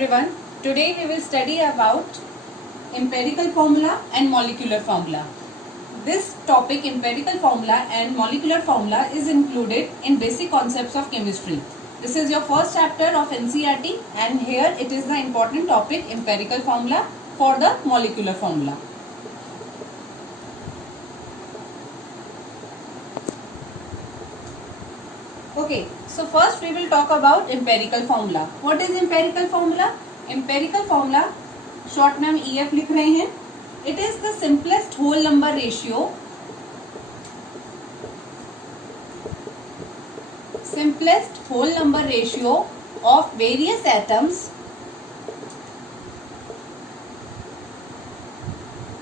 everyone. Today we will study about empirical formula and molecular formula. This topic, empirical formula and molecular formula, is included in basic concepts of chemistry. This is your first chapter of NCERT and here it is the important topic, empirical formula for the molecular formula. Okay, so first we will talk about empirical formula. What is empirical formula? Empirical formula, short में हम EF लिख रहे हैं. It is the simplest whole number ratio. Simplest whole number ratio of various atoms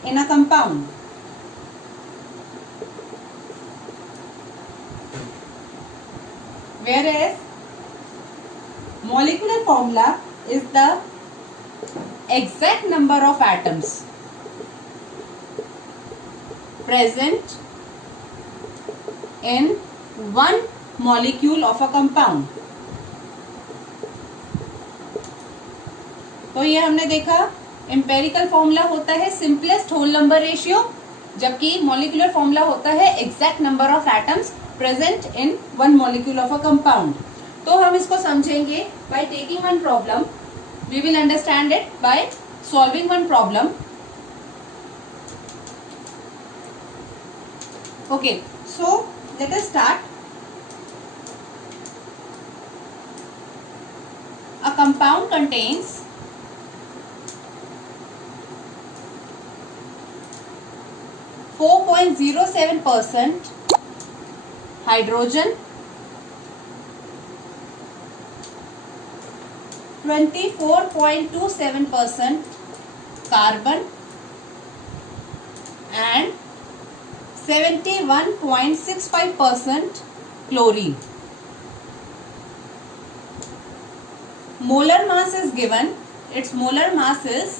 in a compound. Whereas molecular formula is the exact number of atoms present in one molecule of a compound. तो ये हमने देखा empirical formula होता है simplest whole number ratio, जबकि molecular formula होता है exact number of atoms present in one molecule of a compound. तो हम इसको समझेंगे by taking one problem. We will understand it by solving one problem. Okay, so let us start. A compound contains 4.07% hydrogen, 24.27% carbon and 71.65% chlorine. Molar mass is given. Its molar mass is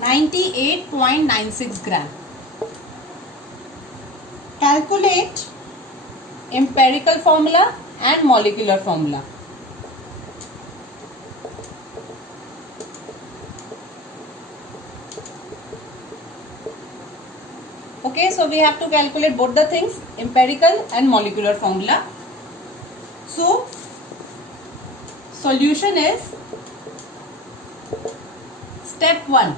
98.96 gram. Calculate empirical formula and molecular formula. Okay, so we have to calculate both the things, empirical and molecular formula. So, solution is step 1.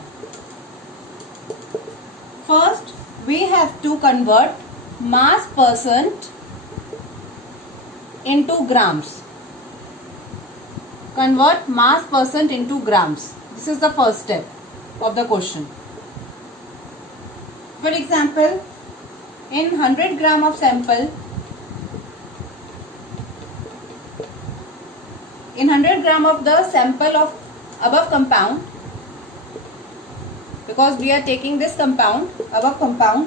First, we have to convert mass percent into grams. Convert mass percent into grams. This is the first step of the question. For example, in 100 gram of sample, in 100 gram of the sample of above compound, because we are taking this compound, above compound,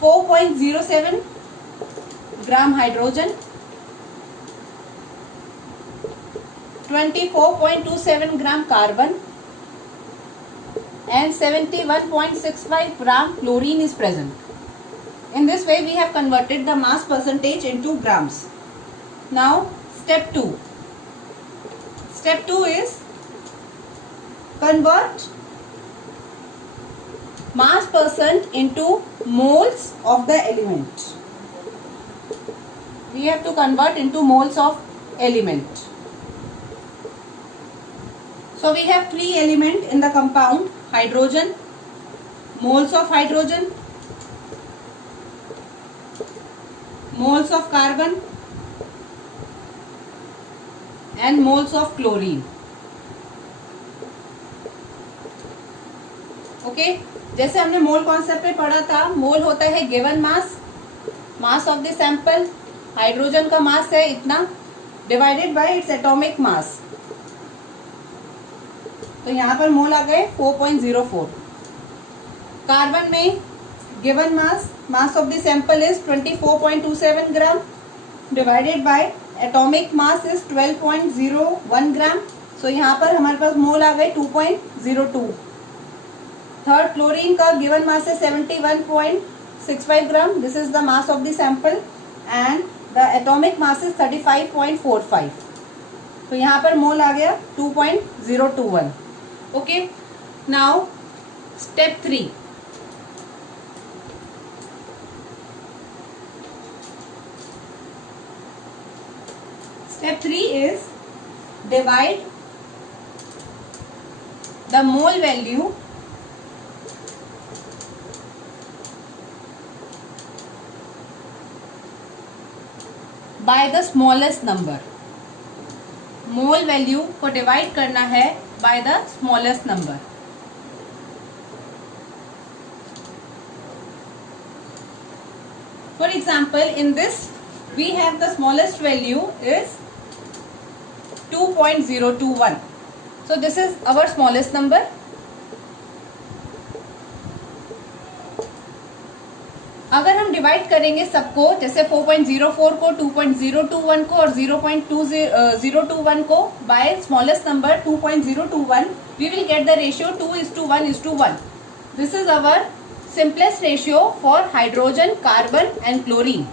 4.07 gram hydrogen, 24.27 gram carbon and 71.65 gram chlorine is present. In this way we have converted the mass percentage into grams. Now step 2. Step 2 is convert mass percent into moles of the element. We have to convert into moles of element. So we have 3 elements in the compound: hydrogen, moles of hydrogen, moles of carbon and moles of chlorine. Okay, जैसे हमने mole concept पे पढ़ा था, मोल होता है given mass, mass of the sample. Hydrogen का मास है इतना divided by its atomic mass. तो यहाँ पर मोल आ गए 4.04. कार्बन में given mass, mass of the sample is 24.27 gram divided by atomic mass is 12.01 ग्राम. सो यहाँ पर हमारे पास मोल आ गए 2.02. थर्ड, क्लोरीन का गिवन मास है 71.65 gram. This is the mass of the sample and the atomic mass is 35.45. तो यहाँ पर मोल आ गया 2.021. Okay, now step 3. Step 3 is divide the mole value by the smallest number. Mole value को divide करना है by the smallest number. For example, in this we have the smallest value is 2.021. So this is our smallest number. अगर हम divide करेंगे सबको, जैसे 4.04 को, 2.021 को और 0.2021 को by smallest number 2.021, we will get the ratio 2:1:1. This is our simplest ratio for hydrogen, carbon and chlorine.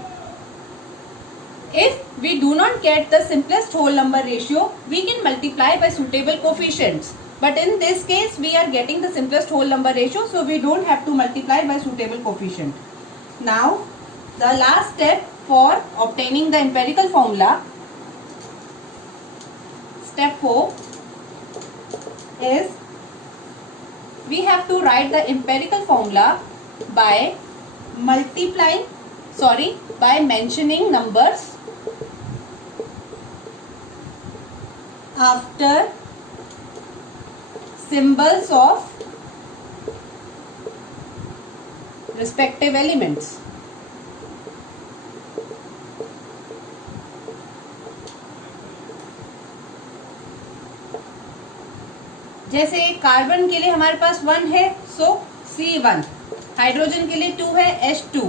If we do not get the simplest whole number ratio, we can multiply by suitable coefficients. But in this case, we are getting the simplest whole number ratio, so we don't have to multiply by suitable coefficient. Now, the last step for obtaining the empirical formula, step 4, is we have to write the empirical formula by mentioning numbers after symbols of respective elements. जैसे carbon के लिए हमारे पास 1 है, सो C1. Hydrogen के लिए 2 है, H2.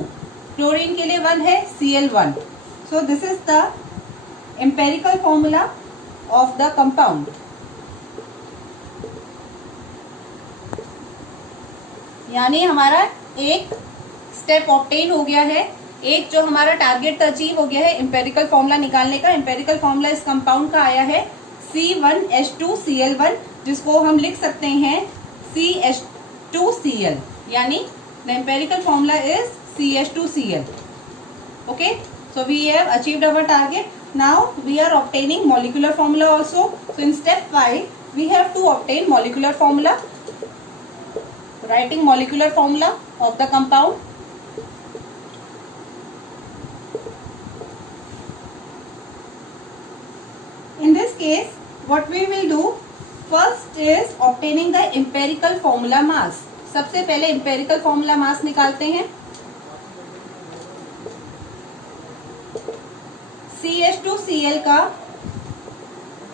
Chlorine के लिए 1 है, Cl1. So this is the empirical formula of the compound. यानी हमारा एक स्टेप ऑब्टेन हो गया है, एक जो हमारा टारगेट अचीव हो गया है एम्पेरिकल फॉर्मूला निकालने का. एम्पेरिकल फॉर्मूला इस कंपाउंड का आया है C1H2Cl1, जिसको हम लिख सकते हैं CH2Cl, यानी the empirical formula is CH2Cl. Okay, so we have achieved our target. Now we are obtaining molecular formula also. So in step 5 we have to obtain molecular formula. Writing molecular formula of the compound. In this case, what we will do first is obtaining the empirical formula mass. सबसे पहले empirical formula mass निकालते हैं. CH2Cl का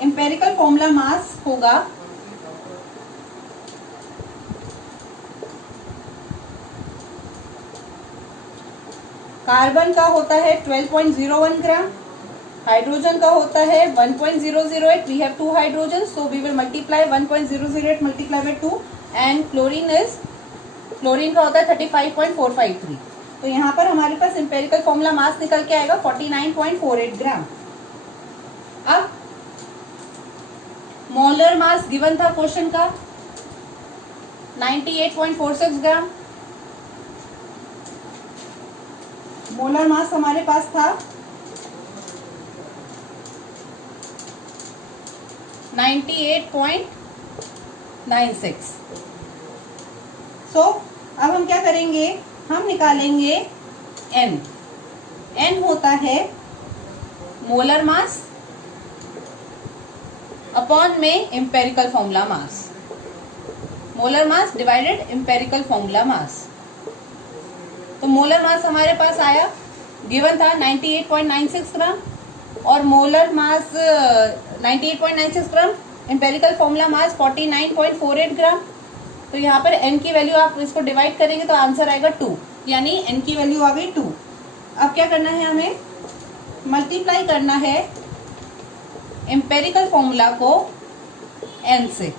empirical formula mass होगा carbon का होता है 12.01 ग्राम, hydrogen का होता है 1.008. We have 2 hydrogen, so we will multiply 1.008 multiply by 2. And chlorine का होता है 35.453. तो यहाँ पर हमारे पास एम्पेरिकल फॉर्मूला मास निकल के आएगा 49.48 ग्राम. अब मोलर मास गिवन था क्वेश्चन का 98.46 ग्राम. मोलर मास हमारे पास था 98.96. सो अब हम क्या करेंगे, हम निकालेंगे N. N होता है मोलर मास अपॉन में empirical formula mass. Molar mass divided empirical formula mass. तो मोलर मास हमारे पास आया, गिवन था 98.96 ग्राम और मोलर मास 98.96 ग्राम, एम्पेरिकल फॉर्मूला मास 49.48 ग्राम. तो यहाँ पर n की वैल्यू आप इसको डिवाइड करेंगे तो आंसर आएगा 2, यानी n की वैल्यू आ गई 2. अब क्या करना है, हमें मल्टीप्लाई करना है एम्पेरिकल फॉर्मूला को n से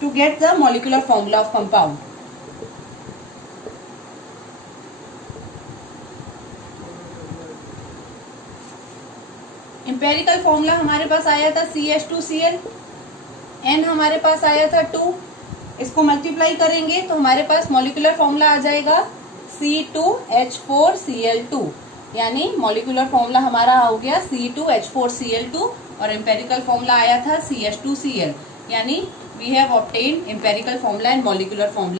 to get the molecular formula of compound. Empirical formula हमारे पास आया था CH2Cl, N हमारे पास आया था 2, इसको मल्टीप्लाई करेंगे तो हमारे पास मॉलिक्यूलर फॉर्मूला आ जाएगा C2H4Cl2, यानी मॉलिक्यूलर फॉर्मूला हमारा हो गया C2H4Cl2 और एम्पेरिकल फॉर्मूला आया था CH2Cl, यानी we have obtained empirical formula and molecular formula.